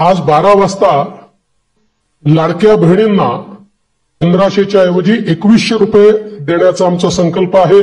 आज 12 वाजता लाडक्या बहिणींना 1500च्या ऐवजी 2100 रुपये देण्याचा आमचा संकल्प आहे।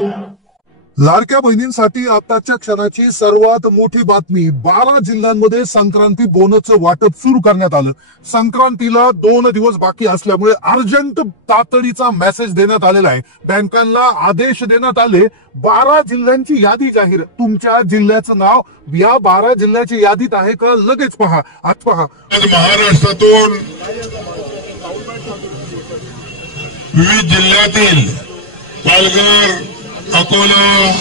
लाडक्या बहिणींसाठी आताच्या क्षणाची सर्वात मोठी बातमी, 12 जिल्ह्यांमध्ये संक्रांती बोनसचं वाटप सुरू करण्यात आलं। संक्रांतीला 2 दिवस बाकी असल्यामुळे अर्जंट तातडीचा मेसेज देण्यात आलेला आहे। बँकांना आदेश देण्यात आले, 12 जिल्ह्यांची यादी जाहीर। तुमच्या जिल्ह्याचं नाव या 12 जिल्ह्याची यादीत आहे का? लगेच पहा, आज पहा। महाराष्ट्रातून विविध जिल्ह्यातील पालघर, अकोला,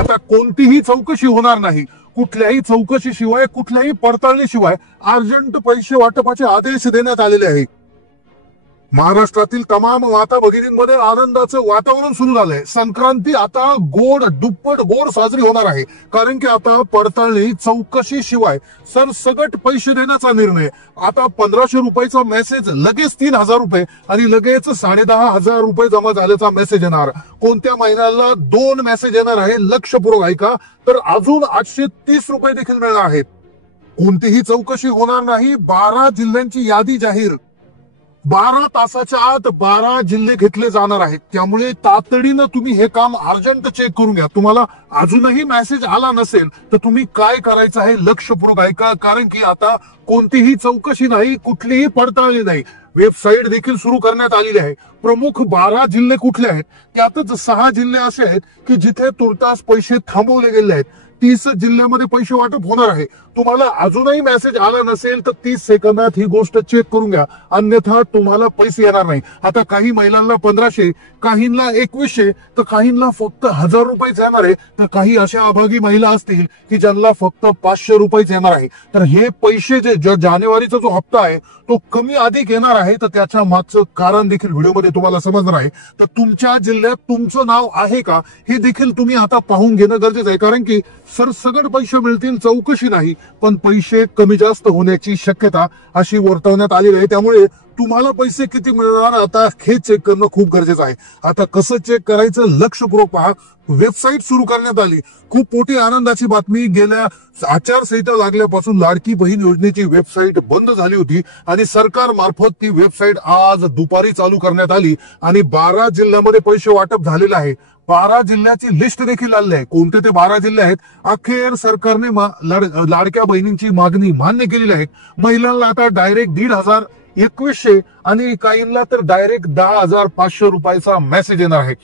आता कोणतीही चौकशी होणार नाही। कुठल्याही चौकशीशिवाय, कुठल्याही पडताळणीशिवाय अर्जंट पैसे वाटपाचे आदेश देण्यात आलेले आहे। महाराष्ट्रातील तमाम माता भगिनींमध्ये आनंदाचं वातावरण सुरू झालंय। संक्रांती आता दुप्पट गोड साजरी होणार आहे, कारण की आता पडताळणी चौकशीशिवाय सरसकट पैसे देण्याचा निर्णय। आता 1500 रुपयाचा मेसेज, लगेच 3000 रुपये आणि लगेच 10500 रुपये जमा झाल्याचा मेसेज येणार। कोणत्या महिन्याला 2 मेसेज येणार आहे, लक्षपूर्वक ऐका। तर अजून 830 रुपये देखील मिळणार आहेत। कोणतीही चौकशी होणार नाही, 12 जिल्ह्यांची यादी जाहीर। 12 तासाच्या आत 12 जिल्हे घेतले जाणार आहेत। त्यामुळे तातडीनं तुम्ही हे काम अर्जंट चेक करून घ्या। तुम्हाला अजूनही मेसेज आला नसेल तर तुम्ही काय करायचं आहे, लक्षपूर्वक ऐका, कारण की आता कोणतीही चौकशी नाही, कुठलीही पडताळणी नाही। वेबसाईट देखील सुरू करण्यात आलेली आहे। प्रमुख 12 जिल्हे कुठले आहेत, त्यातच 6 जिल्हे असे आहेत की जिथे तुर्तास पैसे थांबवले गेले आहेत। 30 जिल्ह्यामध्ये पैसे वाटप होणार आहे। तुम्हाला अजूनही मेसेज आला नसेल तर 30 सेकंदात ही गोष्ट चेक करून घ्या, अन्यथा तुम्हाला पैसे येणार नाही। आता काही महिलांना 1500, काहींना 2100, तर काहींना फक्त 1000 रुपये येणार आहे। तर काही अशा अभागी महिला असतील की ज्यांना फक्त 500 रुपये येणार आहे। तर हे पैसे जे जानेवारीचा जो हप्ता आहे तो कमी अधिक येणार आहे, तर त्याच्या मागचं कारण देखील व्हिडिओमध्ये तुम्हाला समजणार आहे। तर तुमच्या जिल्ह्यात तुमचं नाव आहे का हे देखील तुम्ही आता पाहून घेणं गरजेचं आहे, कारण की सरसकट पैसे मिळतील, चौकशी नाही, पण पैसे कमी जास्त होण्याची शक्यता अशी वर्तवण्यात आलेली आहे। त्यामुळे तुम्हाला पैसे किती मिळणार आता हे चेक करणं खूप गरजेचं आहे। आता कसं चेक करायचं, लक्षपूर्वक पहा। वेबसाईट सुरू करण्यात आली, खूप मोठी आनंदाची बातमी। गेल्या आचारसंहिता लागल्यापासून लाडकी बहीण योजनेची वेबसाईट बंद झाली होती आणि सरकार मार्फत ती वेबसाईट आज दुपारी चालू करण्यात आली आणि 12 जिल्ह्यामध्ये पैसे वाटप झालेलं आहे। 12 जिल्ह्याची लिस्ट देखील आली आहे। कोणते ते 12 जिल्हे आहेत? अखेर सरकारने लाडक्या बहिणींची मागणी मान्य केलेली आहे। महिलांना आता डायरेक्ट 1500, 2100 आणि काहींना तर डायरेक्ट 10500 रुपयाचा मेसेज येणार आहे।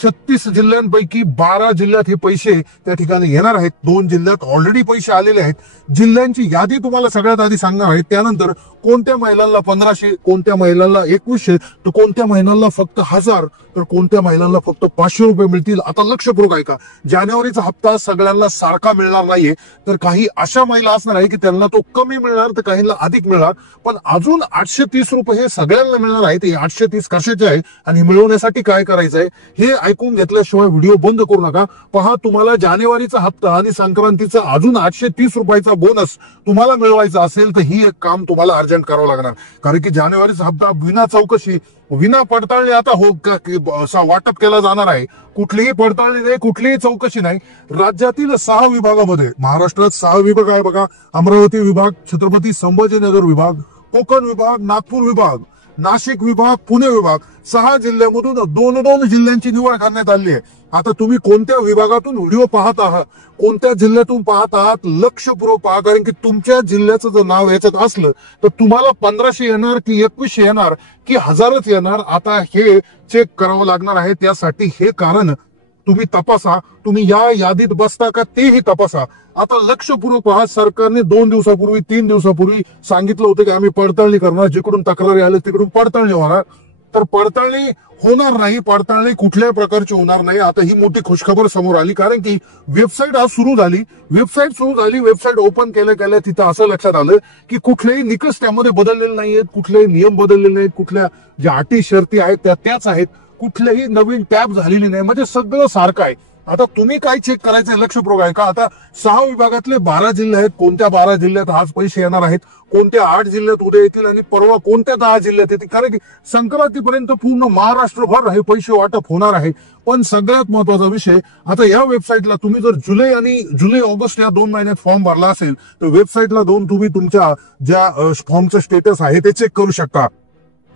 36 जिल्ह्यांपैकी 12 जिल्ह्यात हे पैसे त्या ठिकाणी येणार आहेत। 2 जिल्ह्यात ऑलरेडी पैसे आलेले आहेत। जिल्ह्यांची यादी तुम्हाला सगळ्यात आधी सांगणार आहे, त्यानंतर कोणत्या महिलांना 1500, कोणत्या महिलांना 2100, तर कोणत्या महिलांना फक्त 1000, तर कोणत्या महिलांना फक्त 500 रुपये मिळतील। आता लक्षपूर्वक ऐका, जानेवारीचा हप्ता सगळ्यांना सारखा मिळणार नाहीये, तर काही अशा महिला असणार आहे की त्यांना तो कमी मिळणार, तर काहींना अधिक मिळणार। पण अजून 830 रुपये हे सगळ्यांना मिळणार आहेत। हे 830 कशाचे आहे आणि मिळवण्यासाठी काय करायचं आहे हे ऐकून घेतल्याशिवाय व्हिडिओ बंद करू नका। पहा, तुम्हाला जानेवारीचा हप्ता आणि संक्रांतीचा अजून 830 रुपयाचा बोनस तुम्हाला मिळवायचा असेल तर ही एक काम तुम्हाला अर्जंट करावं लागणार, कारण की जानेवारीचा हप्ता विना चौकशी, विना पडताळणी आता वाटप केला जाणार आहे। कुठलीही पडताळणी नाही, कुठलीही चौकशी नाही। राज्यातील 6 विभागामध्ये, महाराष्ट्रात 6 विभाग आहे बघा, अमरावती विभाग, छत्रपती संभाजीनगर विभाग, कोकण विभाग, नागपूर विभाग, नाशिक विभाग, पुणे विभाग, 6 जिल्ह्यामधून 2 जिल्ह्यांची निवड करण्यात आली आहे। आता तुम्ही कोणत्या विभागातून व्हिडिओ पाहत आहात, कोणत्या जिल्ह्यातून पाहत आहात, लक्षपूर्वक पहा, कारण की तुमच्या जिल्ह्याचं जर नाव याच्यात असलं तर तुम्हाला 1500 येणार की 2100 येणार की 1000च येणार, आता हे चेक करावं लागणार आहे। त्यासाठी हे कारण तुम्ही तपासा, तुम्ही या यादीत बसता का तेही तपासा। आता लक्षपूर्वक पहा, सरकारने 2 दिवसापूर्वी, 3 दिवसापूर्वी सांगितलं होतं की आम्ही पडताळणी करणार, जिकडून तक्रारी आल्या तिकडून पडताळणी होणार, तर पडताळणी होणार नाही, पडताळणी कुठल्याही प्रकारची होणार नाही। आता ही मोठी खुशखबर समोर आली, कारण की वेबसाईट आज सुरू झाली। वेबसाईट ओपन केल्या तिथं असं लक्षात आलं की कुठलेही निकष त्यामध्ये बदललेले नाहीयेत, कुठलेही नियम बदललेले नाहीत, कुठल्या ज्या अटी शर्ती आहेत त्याच आहेत, कुठलेही नवीन टॅब झालेली नाही, म्हणजे सगळं सारखं आहे। आता तुम्ही काय चेक करायचंय लक्षपूर्वक आहे का? आता 6 विभागातले 12 जिल्हे आहेत, कोणत्या 12 जिल्ह्यात आज पैसे येणार आहेत, कोणत्या 8 जिल्ह्यात उद्या येतील आणि परवा कोणत्या 10 जिल्ह्यात येतील, कारण की संक्रांतीपर्यंत पूर्ण महाराष्ट्रभर हे पैसे वाटप होणार आहे. पण सगळ्यात महत्वाचा विषय, आता या वेबसाईटला तुम्ही जर जुलै ऑगस्ट या 2 महिन्यात फॉर्म भरला असेल तर वेबसाईटला जाऊन तुम्ही तुमच्या ज्या फॉर्मचं स्टेटस आहे ते चेक करू शकता.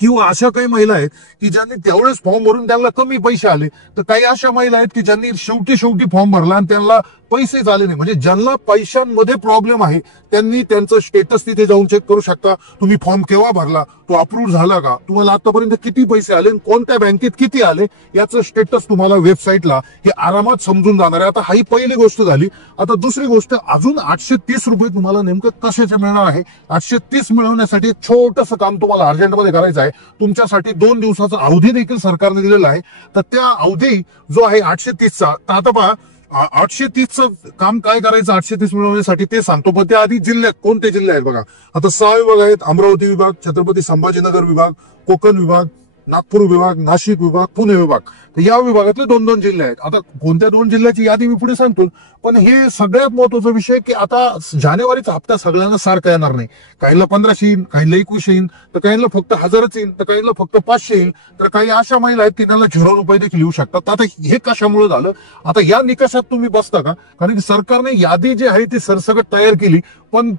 किंवा अशा काही महिला आहेत की ज्यांनी तेवढेच फॉर्म भरून त्यांना कमी पैसे आले, तर काही अशा महिला आहेत की ज्यांनी शेवटी फॉर्म भरला आणि त्यांना पैसेच आले नाही. म्हणजे ज्यांना पैशांमध्ये प्रॉब्लेम आहे त्यांनी त्यांचं स्टेटस तिथे जाऊन चेक करू शकता. तुम्ही फॉर्म केव्हा भरला, तो अप्रूव्ह झाला का, तुम्हाला आतापर्यंत किती पैसे आले, कोणत्या बँकेत किती आले, याचं स्टेटस तुम्हाला वेबसाईटला हे आरामात समजून जाणार आहे. आता ही पहिली गोष्ट झाली. आता दुसरी गोष्ट, अजून 830 रुपये तुम्हाला नेमकं कशाचे मिळणार आहे. 830 मिळवण्यासाठी एक छोटंसं काम तुम्हाला अर्जंटमध्ये करायचं आहे. तुमच्यासाठी 2 दिवसाचा अवधी देखील सरकारने दिलेला आहे. तर त्या अवधी जो आहे 830चा, तर आता पहा 830चं काम काय करायचं 830 मिळवण्यासाठी ते सांगतो. पण त्याआधी जिल्ह्यात कोणते जिल्हे आहेत बघा. आता 6 विभाग आहेत. अमरावती विभाग, छत्रपती संभाजीनगर विभाग, कोकण विभाग, नागपूर विभाग, नाशिक विभाग, पुणे विभाग. तर या विभागातले 2-2 जिल्हे आहेत. आता कोणत्या 2 जिल्ह्याची यादी मी पुढे सांगतो. पण हे सगळ्यात महत्वाचा विषय की आता जानेवारीचा हप्ता सगळ्यांना सारखा येणार नाही. काहींना 1500 येईल, काहींना 2100 येईल, तर काहींना फक्त 1000च येईल, तर काहींना फक्त 500 येईल. तर काही अशा महिला आहेत की त्यांना 0 रुपये देखील येऊ शकतात. आता हे कशामुळे झालं, आता या निकषात तुम्ही बसता का? कारण की सरकारने यादी जी आहे ती सरसकट तयार केली, पण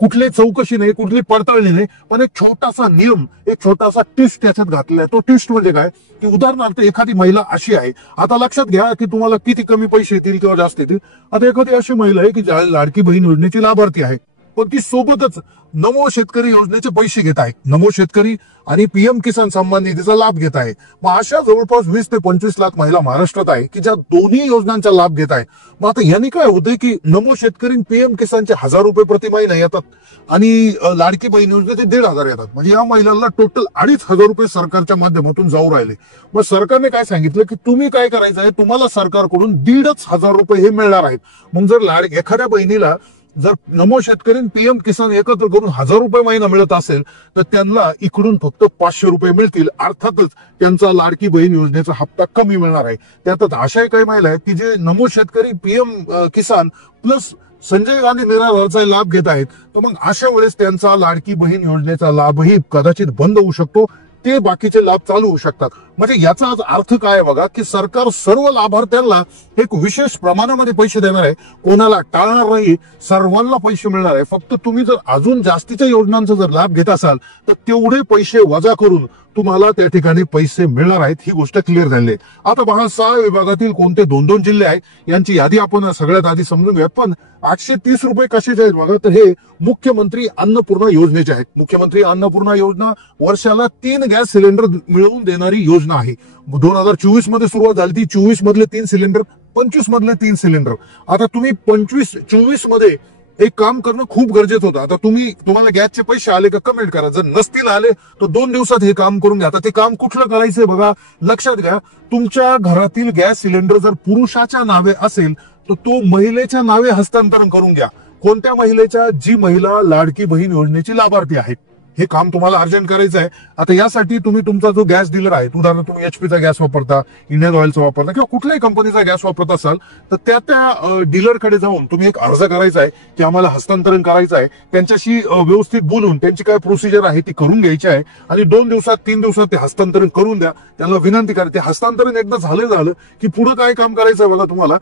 कुठली चौकशी नाही, कुठली पडताळणी नाही. पण एक छोटासा नियम, एक छोटासा ट्विस्ट त्याच्यात घातलेला आहे. तो ट्विस्ट म्हणजे काय की उदाहरणार्थ एखादी महिला अशी आहे, आता लक्षात घ्या की तुम्हाला किती कमी पैसे येतील किंवा जास्त येतील. आता एखादी अशी महिला आहे की ज्या लाडकी बहीण योजनेची लाभार्थी आहे, पण ती सोबतच नमो शेतकरी योजनेचे पैसे घेत आहे, नमो शेतकरी आणि पीएम किसान सन्मान निधीचा लाभ घेत आहे. मग अशा जवळपास 20 ते 25 लाख महिला महाराष्ट्रात आहे की ज्या दोन्ही योजनांचा लाभ घेत आहे. मग आता यांनी काय होतंय की नमो शेतकरी पीएम किसानचे 1000 रुपये प्रति महिना येतात आणि लाडकी बहीण योजनेचे 1500 येतात. म्हणजे या महिलांना टोटल 2500 रुपये सरकारच्या माध्यमातून जाऊ राहिले. मग सरकारने काय सांगितलं की तुम्ही काय करायचं आहे, तुम्हाला सरकारकडून 1500 रुपये हे मिळणार आहेत. मग जर एखाद्या बहिणीला जर नमो शेतकरी पीएम किसान एकत्र करून 1000 रुपये महिना मिळत असेल तर त्यांना इकडून फक्त 500 रुपये मिळतील. अर्थातच त्यांचा लाडकी बहीण योजनेचा हप्ता कमी मिळणार आहे. त्यातच अशा काही महिला आहेत की जे नमो शेतकरी पीएम किसान प्लस संजय गांधी निराधारचा लाभ घेत आहेत. तर मग अशा वेळेस त्यांचा लाडकी बहीण योजनेचा लाभही कदाचित बंद होऊ शकतो, ते बाकीचे लाभ चालू होऊ शकतात. म्हणजे याचा आज अर्थ काय आहे बघा की सरकार सर्व लाभार्थ्यांना एक विशेष प्रमाणामध्ये पैसे देणार आहे, कोणाला टाळणार नाही, सर्वांना पैसे मिळणार आहे. फक्त तुम्ही जर अजून जास्तीच्या योजनांचा जर लाभ घेत असाल तर तेवढे पैसे वजा करून तुम्हाला त्या ठिकाणी पैसे मिळणार आहेत. ही गोष्ट क्लिअर झाली आहे. आता पहा 6 विभागातील कोणते 2-2 जिल्हे आहेत यांची यादी आपण सगळ्यात आधी समजून घ्या. पण 830 रुपये कशाचे आहेत बघा, तर हे मुख्यमंत्री अन्नपूर्णा योजनेचे आहेत. मुख्यमंत्री अन्नपूर्णा योजना वर्षाला 3 गॅस सिलेंडर मिळवून देणारी योजना आहे. 2024 मध्ये सुरुवात झाली ती, 24 मधले 3 सिलेंडर, 25 मधले 3 सिलेंडर. आता तुम्ही 25-24 मध्ये एक काम करणं खूप गरजेचं होतं. आता तुम्हाला गॅसचे पैसे आले का कमेंट करा. जर नसतील आले तर 2 दिवसात हे काम करून घ्या. आता ते काम कुठलं करायचंय बघा, लक्षात घ्या. तुमच्या घरातील गॅस सिलेंडर जर पुरुषाच्या नावे असेल तर तो महिलेच्या नावे हस्तांतरण करून घ्या. कोणत्या महिलेच्या, जी महिला लाडकी बहीण योजनेची लाभार्थी आहे. हे काम तुम्हाला अर्जंट करायचं आहे. आता यासाठी तुम्ही तुमचा जो गॅस डीलर आहे, उदाहरण तुम्ही एचपीचा गॅस वापरता, इंडियन ऑइलचा वापरता किंवा कुठल्याही कंपनीचा गॅस वापरत असाल तर त्या डीलरकडे जाऊन तुम्ही एक अर्ज करायचा आहे की आम्हाला हस्तांतरण करायचं आहे. त्यांच्याशी व्यवस्थित बोलून त्यांची काय प्रोसिजर आहे ती करून घ्यायची आहे आणि 2 दिवसात 3 दिवसात ते हस्तांतरण करून द्या. त्यांना विनंती करा. ते हस्तांतरण एकदा झालं की पुढे काय काम करायचं आहे बघा तुम्हाला,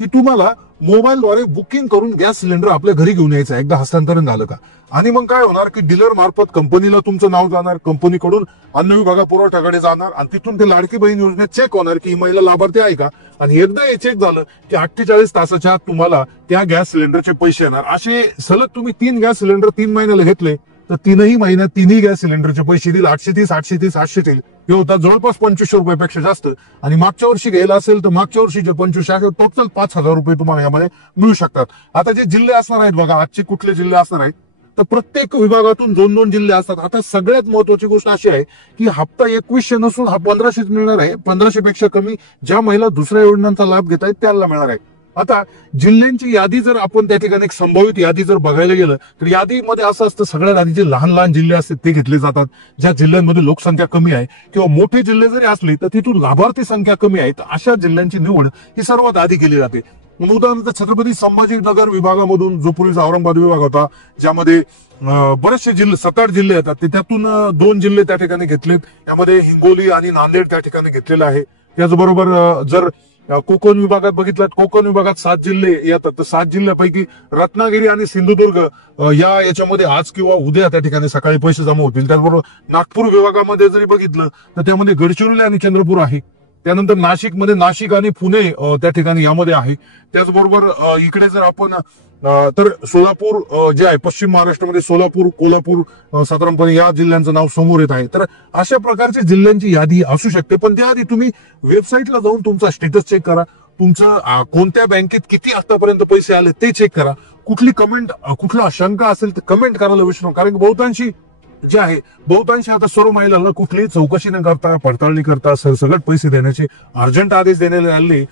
की तुम्हाला मोबाईलद्वारे बुकिंग करून गॅस सिलेंडर आपल्या घरी घेऊन यायचं आहे एकदा हस्तांतरण झालं का. आणि मग काय होणार की डीलर मार्फत कंपनीला तुमचं नाव जाणार, कंपनीकडून अन्न विभागा पुरवठ्याकडे जाणार आणि तिथून ते लाडकी बहीण योजनेत चेक होणार की ही महिला लाभार्थी आहे का. आणि एकदा हे चेक झालं की 48 तासाच्या आत तुम्हाला त्या गॅस सिलेंडरचे पैसे येणार. असे सलग तुम्ही 3 गॅस सिलेंडर 3 महिन्याला घेतले तर 3ही महिन्यात 3ही गॅस सिलेंडरचे पैसे दिले 830 हे होतात जवळपास 2500 रुपयापेक्षा जास्त. आणि मागच्या वर्षी घ्यायला असेल तर मागच्या वर्षीचे 2500 टोटल 5000 रुपये तुम्हाला यामध्ये मिळू शकतात. आता जे जिल्हे असणार आहेत बघा, आजचे कुठले जिल्हे असणार आहेत, तर प्रत्येक विभागातून 2-2 जिल्हे असतात. आता सगळ्यात महत्वाची गोष्ट अशी आहे की हप्ता 2100 नसून हा 1500 मिळणार आहे. 1500 पेक्षा कमी ज्या महिला दुसऱ्या योजनांचा लाभ घेत आहेत त्यांना मिळणार आहे. आता जिल्ह्यांची यादी जर आपण त्या ठिकाणी एक संभावित यादी जर बघायला गेलं तर यादीमध्ये असं असतं, सगळ्यात आधी जे लहान लहान जिल्हे असतात ते घेतले जातात, ज्या जिल्ह्यांमध्ये लोकसंख्या कमी आहे किंवा मोठे जिल्हे जरी असले तर तिथून लाभार्थी संख्या कमी आहे, तर अशा जिल्ह्यांची निवड ही सर्वात आधी केली जाते. उदाहरणार्थ छत्रपती संभाजीनगर विभागामधून जो पूर्वीचा औरंगाबाद विभाग होता, ज्यामध्ये बरेचसे जिल्हे 7-8 जिल्हे येतात, त्यातून 2 जिल्हे त्या ठिकाणी घेतलेत. यामध्ये हिंगोली आणि नांदेड त्या ठिकाणी घेतलेलं आहे. त्याचबरोबर जर कोकण विभागात बघितलं, कोकण विभागात 7 जिल्हे येतात, तर 7 जिल्ह्यापैकी रत्नागिरी आणि सिंधुदुर्ग याच्यामध्ये आज किंवा उद्या त्या ठिकाणी सकाळी पैसे जमा होतील. त्याचबरोबर नागपूर विभागामध्ये जरी बघितलं तर त्यामध्ये गडचिरोली आणि चंद्रपूर आहे. त्यानंतर नाशिकमध्ये नाशिक आणि पुणे त्या ठिकाणी यामध्ये आहे. त्याचबरोबर इकडे जर आपण तर सोलापूर जे आहे पश्चिम महाराष्ट्रामध्ये सोलापूर, कोल्हापूर साधारणपणे या जिल्ह्यांचं नाव समोर येत आहे. तर अशा प्रकारच्या जिल्ह्यांची यादी असू शकते, पण त्याआधी तुम्ही वेबसाईटला जाऊन तुमचा स्टेटस चेक करा, तुमचं कोणत्या बँकेत किती आतापर्यंत पैसे आले ते चेक करा. कुठली कमेंट, कुठला शंका असेल तर कमेंट करायला विसरू नका, कारण बहुतांशी जे आहे आता सर्व महिलांना कुठलीही चौकशी न करता, पडताळणी करता सरसकट पैसे देण्याचे अर्जंट आदेश देण्यात आले.